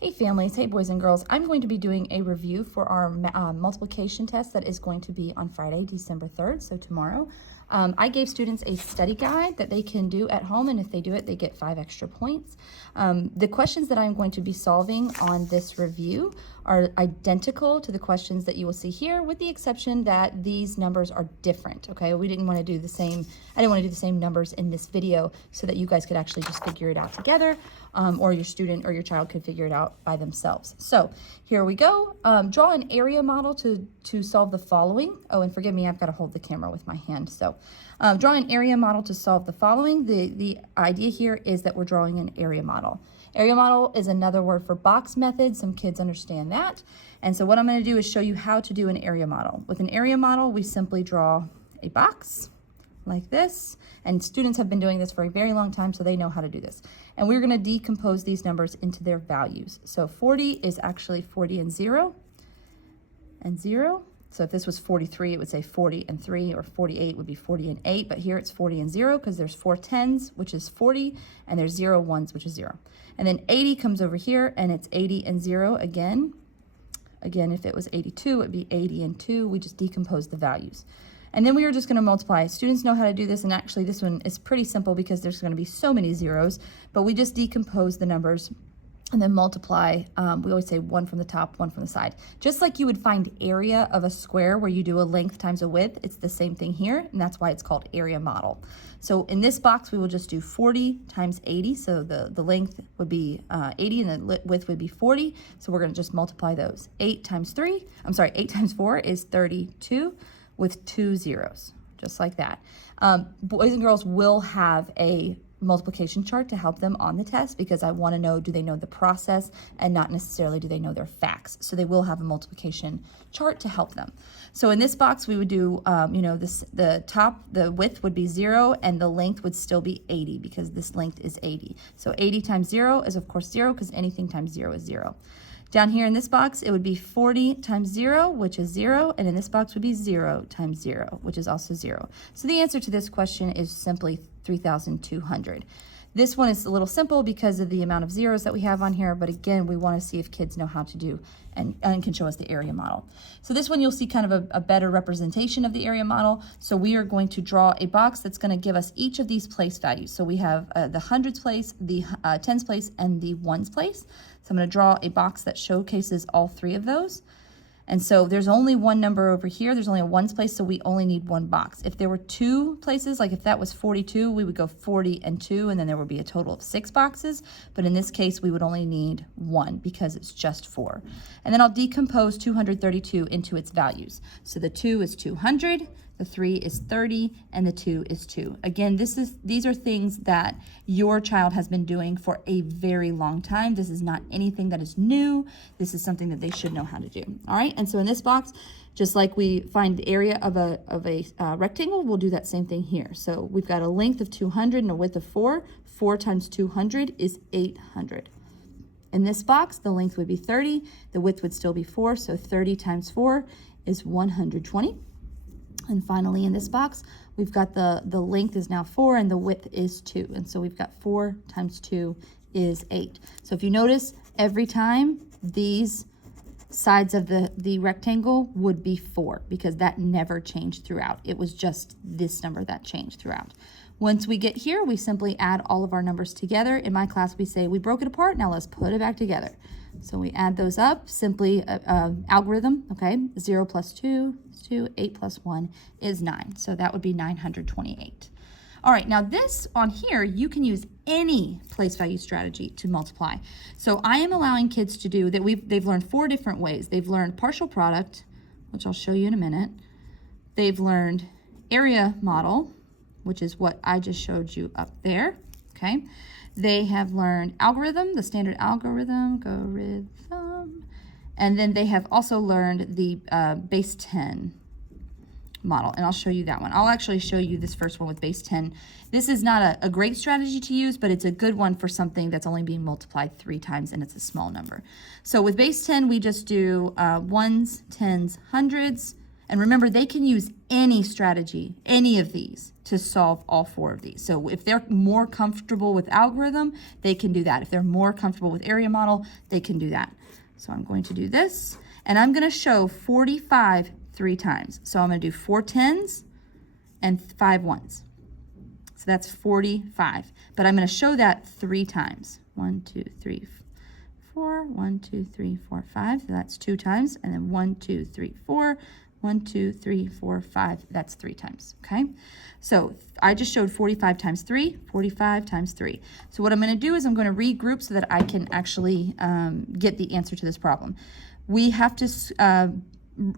Hey families, hey boys and girls. I'm going to be doing a review for our multiplication test that is going to be on Friday, December 3rd, so tomorrow. I gave students a study guide that they can do at home, and if they do it, they get 5 extra points. The questions that I'm going to be solving on this review are identical to the questions that you will see here, with the exception that these numbers are different, okay? We didn't want to do the same, I didn't want to do the same numbers in this video so that you guys could actually just figure it out together, or your student or your child could figure it out by themselves. So here we go. Draw an area model to solve the following. Oh, and forgive me, I've got to hold the camera with my hand. So draw an area model to solve the following. The idea here is that we're drawing an area model. Area model is another word for box method. Some kids understand that. And so what I'm going to do is show you how to do an area model. With an area model, we simply draw a box like this, and students have been doing this for a very long time, so they know how to do this. And we're going to decompose these numbers into their values. So 40 is actually 40 and 0 and 0. So if this was 43, it would say 40 and 3, or 48 would be 40 and 8, but here it's 40 and 0 because there's 4 10s, which is 40, and there's 0 1s, which is 0. And then 80 comes over here, and it's 80 and 0 again. Again, if it was 82, it would be 80 and 2. We just decompose the values. And then we are just going to multiply. Students know how to do this, and actually this one is pretty simple because there's going to be so many zeros, but we just decompose the numbers and then multiply. We always say one from the top, one from the side. Just like you would find area of a square where you do a length times a width, it's the same thing here, and that's why it's called area model. So in this box, we will just do 40 times 80, so the length would be 80 and the width would be 40, so we're going to just multiply those. 8 times 4 is 32 with 2 zeros, just like that. Boys and girls will have a multiplication chart to help them on the test because I want to know, do they know the process and not necessarily do they know their facts. So they will have a multiplication chart to help them. So in this box, we would do, the width would be 0 and the length would still be 80 because this length is 80. So 80 times 0 is of course 0 because anything times 0 is 0. Down here in this box, it would be 40 times 0, which is 0, and in this box would be 0 times 0, which is also 0. So the answer to this question is simply 3,200. This one is a little simple because of the amount of zeros that we have on here, but again, we want to see if kids know how to do and can show us the area model. So this one, you'll see kind of a better representation of the area model. So we are going to draw a box that's going to give us each of these place values. So we have the hundreds place, the tens place, and the ones place. So I'm going to draw a box that showcases all 3 of those. And so there's only one number over here. There's only a ones place, so we only need one box. If there were 2 places, like if that was 42, we would go 40 and 2, and then there would be a total of 6 boxes. But in this case, we would only need 1 because it's just 4. And then I'll decompose 232 into its values. So the 2 is 200, the 3 is 30, and the 2 is 2. Again, these are things that your child has been doing for a very long time. This is not anything that is new. This is something that they should know how to do. All right, and so in this box, just like we find the area of a rectangle, we'll do that same thing here. So we've got a length of 200 and a width of 4. 4 times 200 is 800. In this box, the length would be 30. The width would still be 4, so 30 times 4 is 120. And finally, in this box, we've got the length is now 4 and the width is 2. And so we've got 4 times 2 is 8. So if you notice, every time these sides of the rectangle would be 4 because that never changed throughout. It was just this number that changed throughout. Once we get here, we simply add all of our numbers together. In my class, we say we broke it apart. Now let's put it back together. So we add those up, simply algorithm, okay? 0 plus 2 is 2, 8 plus 1 is 9. So that would be 928. All right, now this on here, you can use any place value strategy to multiply. So I am allowing kids to do that. They've learned 4 different ways. They've learned partial product, which I'll show you in a minute. They've learned area model, which is what I just showed you up there, okay? They have learned algorithm, the standard algorithm, and then they have also learned the base 10 model, and I'll show you that one. I'll actually show you this first one with base 10. This is not a great strategy to use, but it's a good one for something that's only being multiplied 3 times and it's a small number. So with base 10, we just do ones, tens, hundreds, And remember, they can use any strategy, any of these, to solve all 4 of these. So if they're more comfortable with algorithm, they can do that. If they're more comfortable with area model, they can do that. So I'm going to do this, and I'm going to show 45 3 times. So I'm going to do 4 10s and 5 1s. So that's 45. But I'm going to show that 3 times. 1, 2, 3, 4. 1, 2, 3, 4, 5. So that's 2 times. And then 1, 2, 3, 4. 1, 2, 3, 4, 5. That's 3 times. Okay. So I just showed 45 times 3, 45 times 3. So what I'm going to do is I'm going to regroup so that I can actually get the answer to this problem. We have to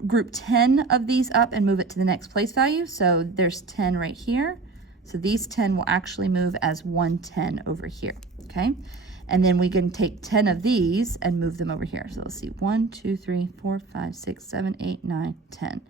group 10 of these up and move it to the next place value. So there's 10 right here. So these 10 will actually move as 110 over here. Okay. And then we can take 10 of these and move them over here. So let's see, 1, 2, 3, 4, 5, 6, 7, 8, 9, 10.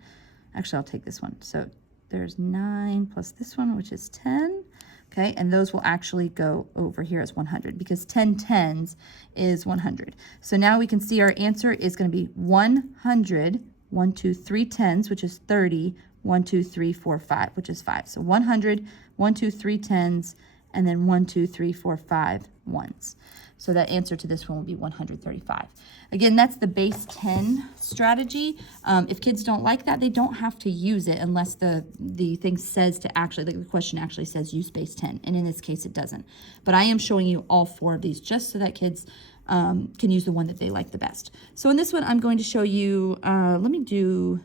Actually, I'll take this one. So there's 9 plus this one, which is 10. Okay, and those will actually go over here as 100 because 10 tens is 100. So now we can see our answer is going to be 100, 1, 2, 3 tens, which is 30, 1, 2, 3, 4, 5, which is 5. So 100, 1, 2, 3 tens, and then 1, 2, 3, 4, 5 ones. So that answer to this one will be 135. Again, that's the base 10 strategy. If kids don't like that, they don't have to use it unless the thing says to actually, the question actually says use base 10. And in this case, it doesn't. But I am showing you all 4 of these just so that kids can use the one that they like the best. So in this one, I'm going to show you, let me do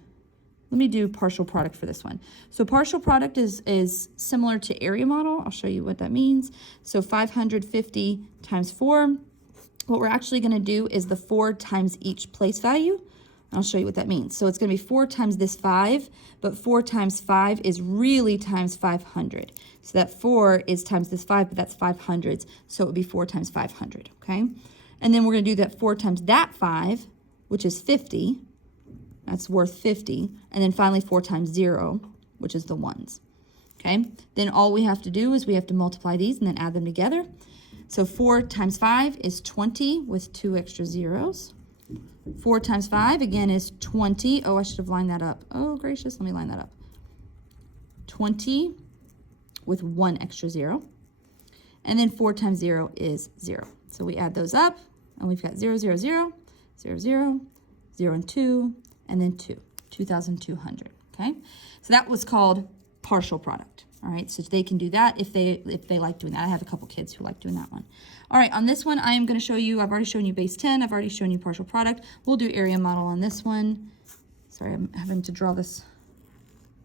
partial product for this one. So partial product is similar to area model. I'll show you what that means. So 550 times 4. What we're actually going to do is the 4 times each place value. I'll show you what that means. So it's going to be 4 times this 5, but 4 times 5 is really times 500. So that 4 is times this 5, but that's 500s. So it would be 4 times 500, okay? And then we're going to do that 4 times that 5, which is 50. That's worth 50. And then finally 4 times 0, which is the 1s. Okay? Then all we have to do is we have to multiply these and then add them together. So 4 times 5 is 20 with 2 extra zeros. 4 times 5, again, is 20. Oh, I should have lined that up. Oh, gracious. Let me line that up. 20 with 1 extra 0. And then 4 times 0 is 0. So we add those up, and we've got 0, 0, 0, 0, 0, 0, and 2, and then 2, 2,200, okay? So that was called partial product, all right? So they can do that if they like doing that. I have a couple kids who like doing that one. All right, on this one, I am going to show you, I've already shown you base 10. I've already shown you partial product. We'll do area model on this one. Sorry, I'm having to draw this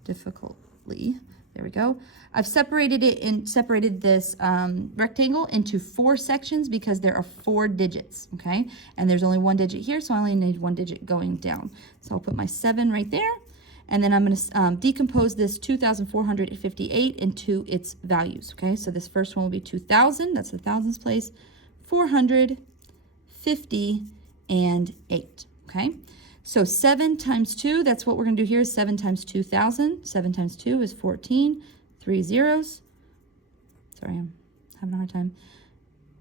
difficultly. There we go. I've separated this rectangle into 4 sections because there are 4 digits, okay? And there's only 1 digit here, so I only need 1 digit going down. So I'll put my 7 right there, and then I'm going to decompose this 2,458 into its values, okay? So this first one will be 2,000, that's the thousands place, 400, 50, and 8, okay? So 7 times 2, that's what we're going to do here, is 7 times 2,000. 7 times 2 is 14. 3 zeros. Sorry, I'm having a hard time.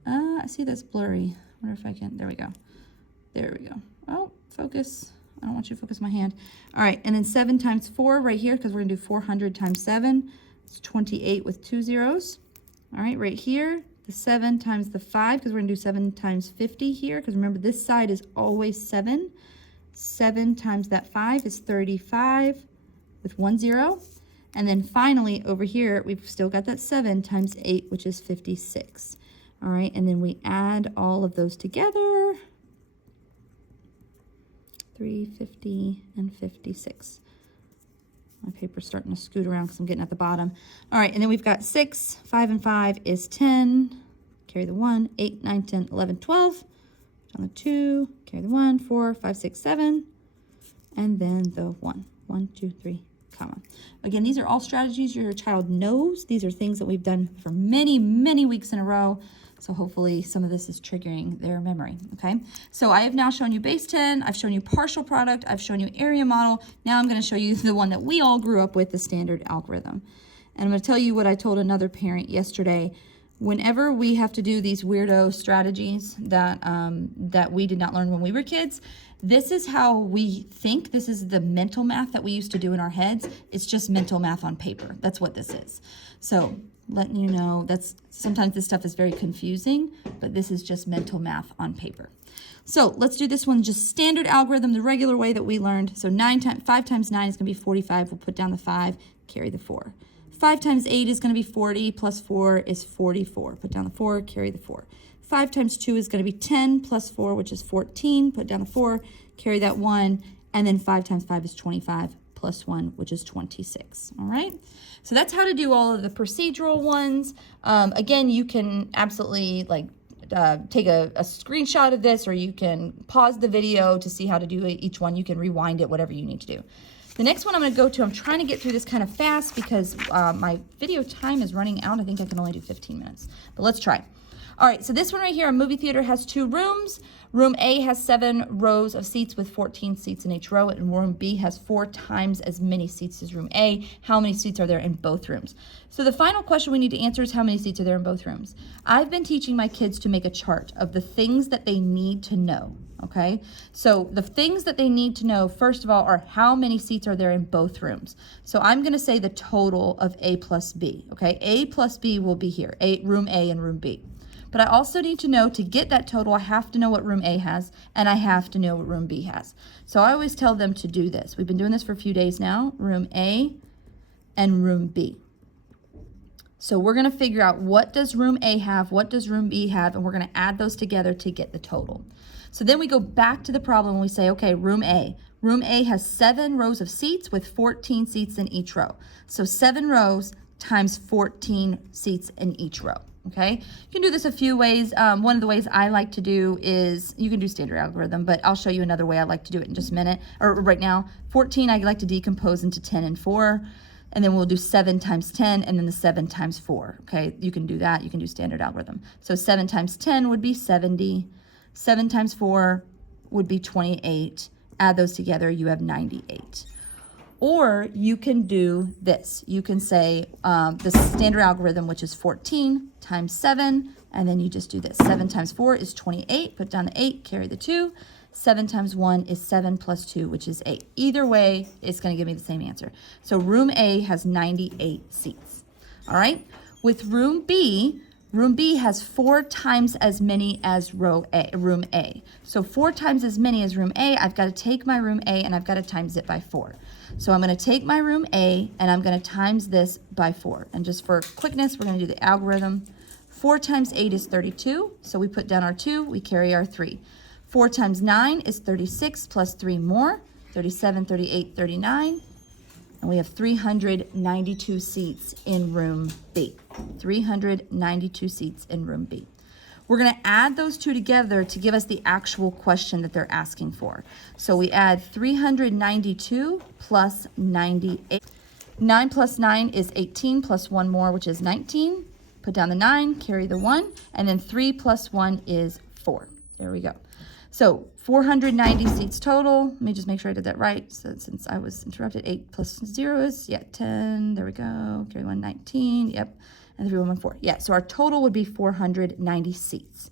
I see that's blurry. I wonder if I can, there we go. There we go. Oh, focus. I don't want you to focus my hand. All right, and then 7 times 4 right here, because we're going to do 400 times 7. It's 28 with 2 zeros. All right, right here, the 7 times the 5, because we're going to do 7 times 50 here, because remember, this side is always 7. 7 times that 5 is 35 with 1 0. And then finally over here, we've still got that 7 times 8, which is 56. All right, and then we add all of those together. 350 and 56. My paper's starting to scoot around because I'm getting at the bottom. All right, and then we've got 6, 5 and 5 is 10. Carry the 1, 8, 9, 10, 11, 12. On the 2, carry the 1, 4, 5, 6, 7, and then the 1. 1, 2, 3, comma. Again, these are all strategies your child knows. These are things that we've done for many, many weeks in a row. So hopefully some of this is triggering their memory, okay? So I have now shown you base 10. I've shown you partial product. I've shown you area model. Now I'm going to show you the one that we all grew up with, the standard algorithm. And I'm going to tell you what I told another parent yesterday. whenever we have to do these weirdo strategies that that we did not learn when we were kids, this is how we think. This is the mental math that we used to do in our heads. It's just mental math on paper. That's what this is. So letting you know, that's sometimes this stuff is very confusing, but this is just mental math on paper. So let's do this one, just standard algorithm, the regular way that we learned. So 5 times 9 is going to be 45. We'll put down the 5, carry the 4. 5 times 8 is going to be 40, plus 4 is 44. Put down the 4, carry the 4. 5 times 2 is going to be 10, plus 4, which is 14. Put down the 4, carry that 1. And then 5 times 5 is 25, plus 1, which is 26. All right? So that's how to do all of the procedural ones. Again, you can absolutely take a screenshot of this, or you can pause the video to see how to do each one. You can rewind it, whatever you need to do. The next one I'm going to go to, I'm trying to get through this kind of fast because my video time is running out. I think I can only do 15 minutes, but let's try. All right, so this one right here, a movie theater has 2 rooms. Room A has 7 rows of seats with 14 seats in each row, and room B has 4 times as many seats as room A. How many seats are there in both rooms? So the final question we need to answer is how many seats are there in both rooms? I've been teaching my kids to make a chart of the things that they need to know, okay? So the things that they need to know, first of all, are how many seats are there in both rooms. So I'm gonna say the total of A plus B, okay? A plus B will be here, room A and room B. But I also need to know, to get that total, I have to know what room A has, and I have to know what room B has. So I always tell them to do this. We've been doing this for a few days now, room A and room B. So we're gonna figure out what does room A have, what does room B have, and we're gonna add those together to get the total. So then we go back to the problem and we say, okay, room A. Room A has 7 rows of seats with 14 seats in each row. So 7 rows times 14 seats in each row. Okay, you can do this a few ways. One of the ways I like to do is, you can do standard algorithm, but I'll show you another way I like to do it in just a minute, or right now. 14 I like to decompose into 10 and 4, and then we'll do 7 times 10, and then the 7 times 4. Okay, you can do that. You can do standard algorithm. So 7 times 10 would be 70. 7 times 4 would be 28. Add those together, you have 98. Or you can do this. You can say the standard algorithm, which is 14 times 7, and then you just do this. 7 times 4 is 28. Put down the 8, carry the 2. 7 times 1 is 7 plus 2, which is 8. Either way, it's going to give me the same answer. So room A has 98 seats. All right? With room B has 4 times as many as room A. So 4 times as many as room A, I've got to take my room A and I've got to times it by 4. So I'm going to take my room A and I'm going to times this by 4. And just for quickness, we're going to do the algorithm. 4 times 8 is 32. So we put down our 2, we carry our 3. 4 times 9 is 36 plus 3 more, 37, 38, 39. And we have 392 seats in room B. 392 seats in room B. We're going to add those two together to give us the actual question that they're asking for. So we add 392 plus 98. 9 plus 9 is 18 plus 1 more, which is 19. Put down the 9, carry the 1, and then 3 plus 1 is 4. There we go. So 490 seats total. Let me just make sure I did that right. So since I was interrupted, 8 plus 0 is, 10. There we go. Carry 1, 19. Yep. And 3, 1, 1, 4. Yeah, so our total would be 490 seats.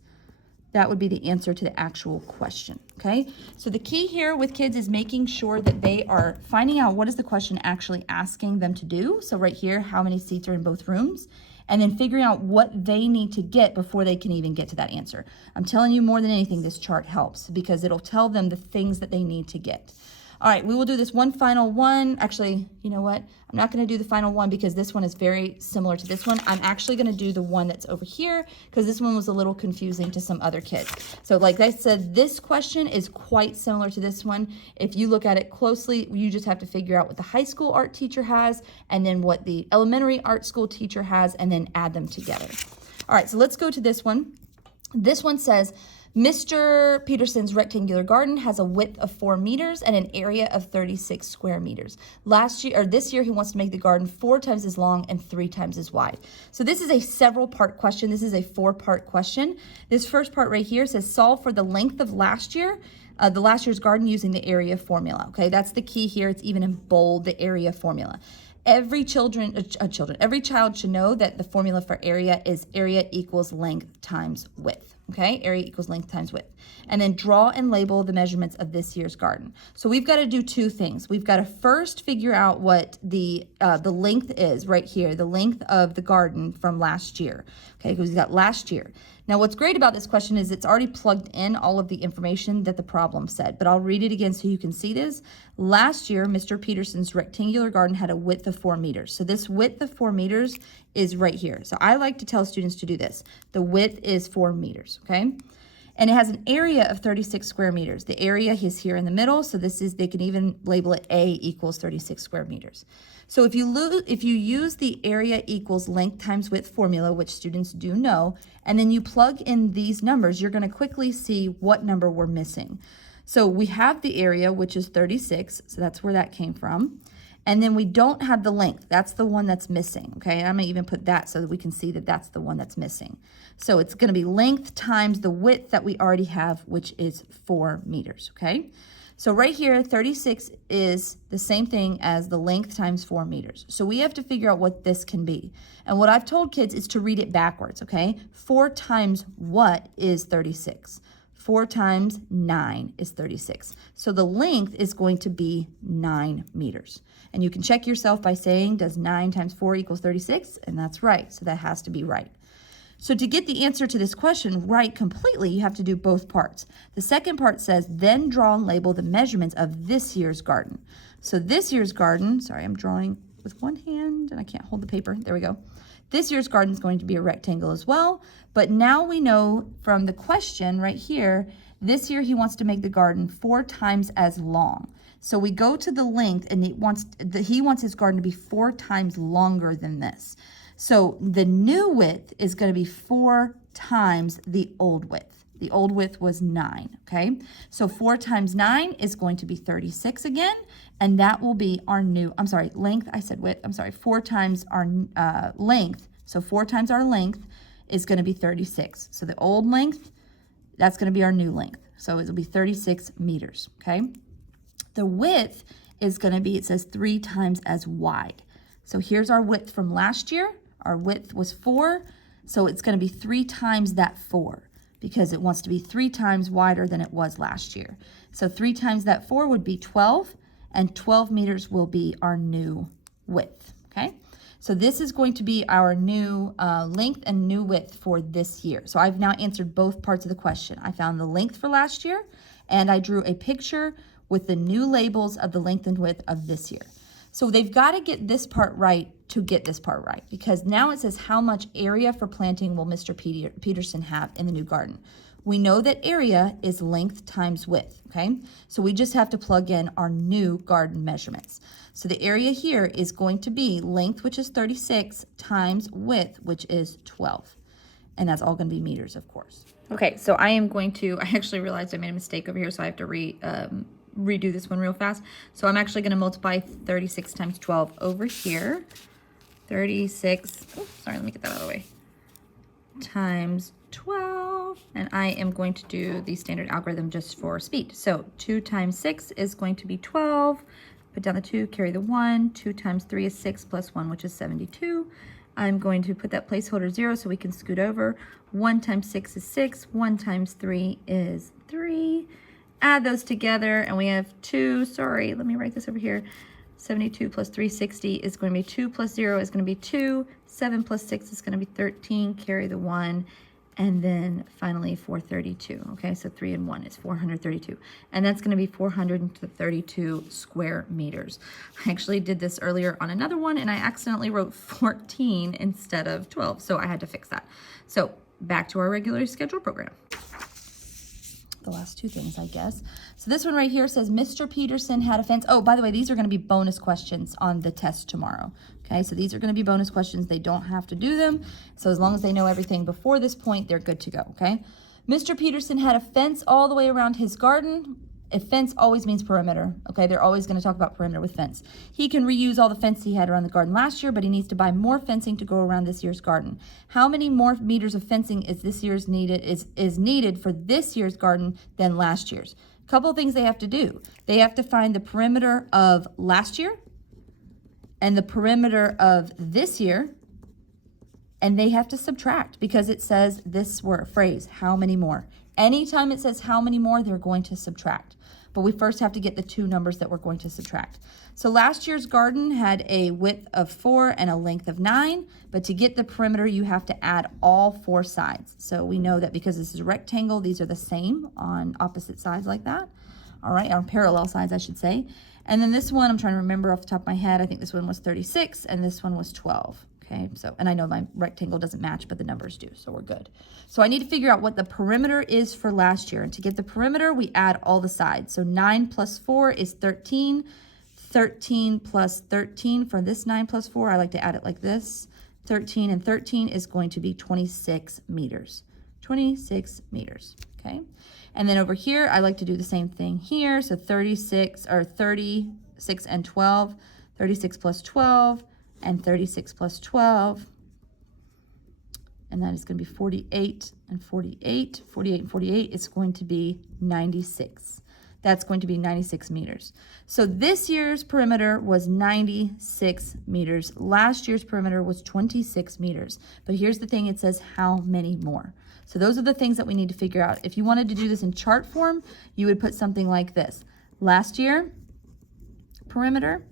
That would be the answer to the actual question, okay? So the key here with kids is making sure that they are finding out what is the question actually asking them to do. So right here, how many seats are in both rooms? And then figuring out what they need to get before they can even get to that answer. I'm telling you, more than anything, this chart helps because it'll tell them the things that they need to get. All right, we will do this one final one. Actually, you know what? I'm not going to do the final one because this one is very similar to this one. I'm actually going to do the one that's over here because this one was a little confusing to some other kids. So like I said, this question is quite similar to this one. If you look at it closely, you just have to figure out what the high school art teacher has and then what the elementary art school teacher has and then add them together. All right, so let's go to this one. This one says, Mr. Peterson's rectangular garden has a width of 4 meters and an area of 36 square meters. This year, he wants to make the garden 4 times as long and 3 times as wide. So this is a several-part question. This is a 4-part question. This first part right here says, solve for the length of last year, the last year's garden using the area formula. Okay, that's the key here. It's even in bold, the area formula. every every child should know that the formula for area is area equals length times width. Okay, area equals length times width. And then draw and label the measurements of this year's garden. So we've got to do two things. We've got to first figure out what the length is right here, the length of the garden from last year. Okay, because we've got last year. Now what's great about this question is it's already plugged in all of the information that the problem said, but I'll read it again so you can see this. Last year, Mr. Peterson's rectangular garden had a width of 4 meters. So this width of 4 meters is right here. So I like to tell students to do this. The width is 4 meters, okay? And it has an area of 36 square meters. The area is here in the middle, so they can even label it A equals 36 square meters. So if you use the area equals length times width formula, which students do know, and then you plug in these numbers, you're gonna quickly see what number we're missing. So we have the area, which is 36, so that's where that came from. And then we don't have the length. That's the one that's missing, okay? I'm gonna even put that so that we can see that that's the one that's missing. So it's gonna be length times the width that we already have, which is 4 meters, okay? So right here, 36 is the same thing as the length times 4 meters. So we have to figure out what this can be. And what I've told kids is to read it backwards, okay? 4 times what is 36? 4 times 9 is 36. So the length is going to be 9 meters. And you can check yourself by saying, does 9 times 4 equals 36? And that's right, so that has to be right. So to get the answer to this question right completely, you have to do both parts. The second part says, then draw and label the measurements of this year's garden. So this year's garden, sorry, I'm drawing with one hand and I can't hold the paper. There we go. This year's garden is going to be a rectangle as well, but now we know from the question right here, this year he wants to make the garden 4 times as long. So we go to the length and he wants his garden to be 4 times longer than this. So the new width is going to be 4 times the old width. The old width was 9, okay? So 4 times 9 is going to be 36 again, and that will be our new, length, I said width, 4 times our length. So 4 times our length is going to be 36. So the old length, that's going to be our new length. So it'll be 36 meters, okay? The width is going to be, it says 3 times as wide. So here's our width from last year. Our width was 4, so it's going to be 3 times that 4 because it wants to be 3 times wider than it was last year. So 3 times that 4 would be 12, and 12 meters will be our new width, okay? So this is going to be our new length and new width for this year. So I've now answered both parts of the question. I found the length for last year, and I drew a picture with the new labels of the length and width of this year. So they've got to get this part right to get this part right, because now it says how much area for planting will Mr. Peterson have in the new garden. We know that area is length times width, okay? So we just have to plug in our new garden measurements. So the area here is going to be length, which is 36, times width, which is 12. And that's all going to be meters, of course. Okay, so I actually realized I made a mistake over here, so I have to redo this one real fast. So I'm actually going to multiply 36 times 12 over here. 36, let me get that out of the way, times 12. And I am going to do the standard algorithm just for speed. So 2 times 6 is going to be 12. Put down the 2, carry the 1. 2 times 3 is 6 plus 1, which is 72. I'm going to put that placeholder 0 so we can scoot over. 1 times 6 is 6. 1 times 3 is 3. Add those together and we have 2, let me write this over here. 72 plus 360 is going to be 2 plus 0 is going to be 2. 7 plus 6 is going to be 13. Carry the 1. And then finally 432. Okay, so 3 and 1 is 432. And that's going to be 432 square meters. I actually did this earlier on another one and I accidentally wrote 14 instead of 12. So I had to fix that. So back to our regularly scheduled program. The last 2 things, I guess. So this one right here says Mr. Peterson had a fence. Oh, by the way, these are going to be bonus questions on the test tomorrow. Okay, so these are going to be bonus questions. They don't have to do them. So as long as they know everything before this point, they're good to go, okay? Mr. Peterson had a fence all the way around his garden. A fence always means perimeter, okay? They're always going to talk about perimeter with fence. He can reuse all the fence he had around the garden last year, but he needs to buy more fencing to go around this year's garden. How many more meters of fencing is needed for this year's garden than last year's? A couple of things they have to do. They have to find the perimeter of last year, and the perimeter of this year, and they have to subtract because it says this word phrase, how many more. Anytime it says how many more, they're going to subtract. But we first have to get the two numbers that we're going to subtract. So last year's garden had a width of 4 and a length of 9, but to get the perimeter, you have to add all 4 sides. So we know that because this is a rectangle, these are the same on opposite sides like that. All right, on parallel sides, I should say. And then this one, I'm trying to remember off the top of my head, I think this one was 36 and this one was 12. Okay, so, and I know my rectangle doesn't match, but the numbers do, so we're good. So I need to figure out what the perimeter is for last year. And to get the perimeter, we add all the sides. So 9 plus 4 is 13. 13 plus 13, for this 9 plus 4, I like to add it like this. 13 and 13 is going to be 26 meters. 26 meters, okay? And then over here, I like to do the same thing here. So 36 and 12, 36 plus 12, and 36 plus 12, and that is going to be 48 and 48. 48 and 48 is going to be 96. That's going to be 96 meters. So this year's perimeter was 96 meters. Last year's perimeter was 26 meters. But here's the thing, it says how many more. So those are the things that we need to figure out. If you wanted to do this in chart form, you would put something like this. Last year, perimeter.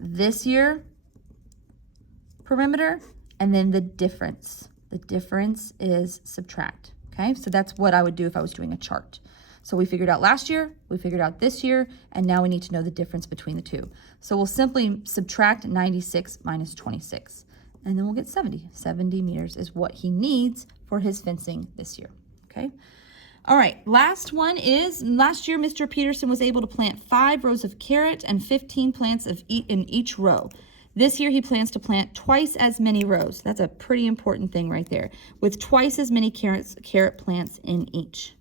This year, perimeter, and then the difference. The difference is subtract, okay? So that's what I would do if I was doing a chart. So we figured out last year, we figured out this year, and now we need to know the difference between the two. So we'll simply subtract 96 minus 26, and then we'll get 70. 70 meters is what he needs for his fencing this year, okay? All right, last one is, last year Mr. Peterson was able to plant 5 rows of carrot and 15 plants in each row. This year he plans to plant twice as many rows. That's a pretty important thing right there. With twice as many carrot plants in each.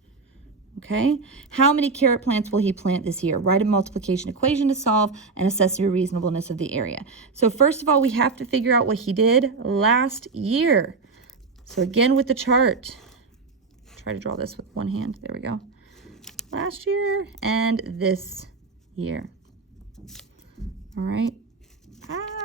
Okay? How many carrot plants will he plant this year? Write a multiplication equation to solve and assess your reasonableness of the area. So first of all, we have to figure out what he did last year. So again with the chart. Try to draw this with one hand. There we go. Last year and this year. All right.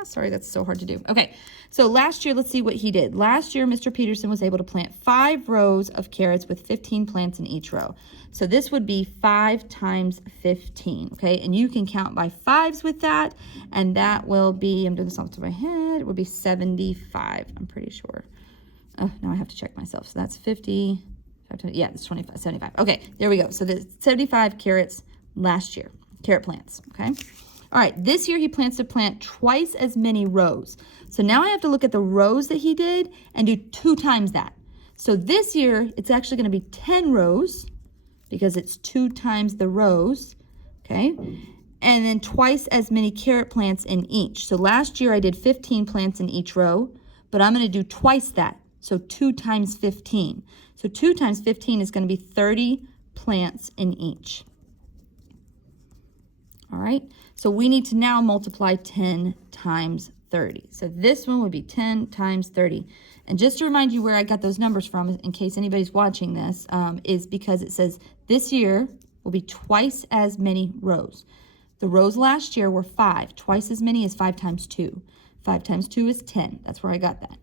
Sorry, that's so hard to do. Okay, so last year, let's see what he did. Last year, Mr. Peterson was able to plant 5 rows of carrots with 15 plants in each row. So this would be 5 times 15, okay? And you can count by 5s with that, and that will be, I'm doing this off the top of my head, it would be 75, I'm pretty sure. Oh, now I have to check myself. So that's 50, yeah, it's 25, 75. Okay, there we go. So there's 75 carrots last year, carrot plants, okay? All right, this year he plans to plant twice as many rows. So now I have to look at the rows that he did and do 2 times that. So this year, it's actually going to be 10 rows because it's 2 times the rows, okay? And then twice as many carrot plants in each. So last year I did 15 plants in each row, but I'm going to do twice that. So 2 times 15. So 2 times 15 is going to be 30 plants in each. All right, so we need to now multiply 10 times 30. So this one would be 10 times 30. And just to remind you where I got those numbers from, in case anybody's watching this, is because it says this year will be twice as many rows. The rows last year were 5. Twice as many is 5 times 2. 5 times 2 is 10. That's where I got that.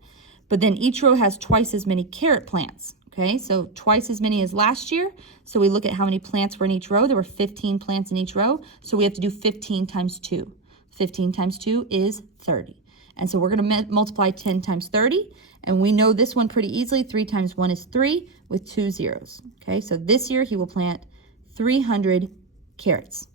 But then each row has twice as many carrot plants. Okay, so twice as many as last year. So we look at how many plants were in each row. There were 15 plants in each row. So we have to do 15 times 2. 15 times 2 is 30. And so we're going to multiply 10 times 30. And we know this one pretty easily. 3 times 1 is 3 with 2 zeros. Okay, so this year he will plant 300 carrots.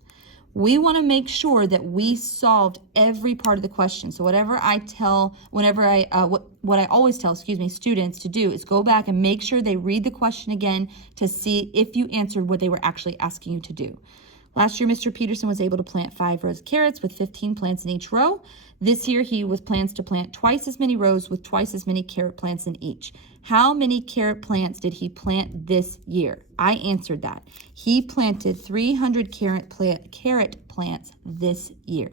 We want to make sure that we solved every part of the question. So whatever I tell, what I always tell, students to do is go back and make sure they read the question again to see if you answered what they were actually asking you to do. Last year, Mr. Peterson was able to plant 5 rows of carrots with 15 plants in each row. This year, he plans to plant twice as many rows with twice as many carrot plants in each. How many carrot plants did he plant this year? I answered that. He planted 300 carrot plants this year.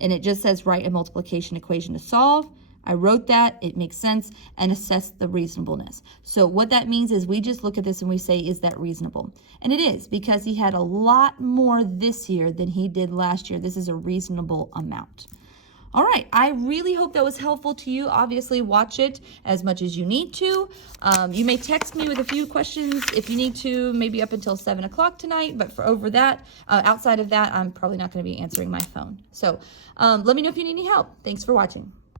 And it just says write a multiplication equation to solve. I wrote that, it makes sense, and assess the reasonableness. So what that means is we just look at this and we say, is that reasonable? And it is, because he had a lot more this year than he did last year. This is a reasonable amount. All right, I really hope that was helpful to you. Obviously, watch it as much as you need to. You may text me with a few questions if you need to, maybe up until 7 o'clock tonight, but for over that, outside of that, I'm probably not going to be answering my phone. So let me know if you need any help. Thanks for watching.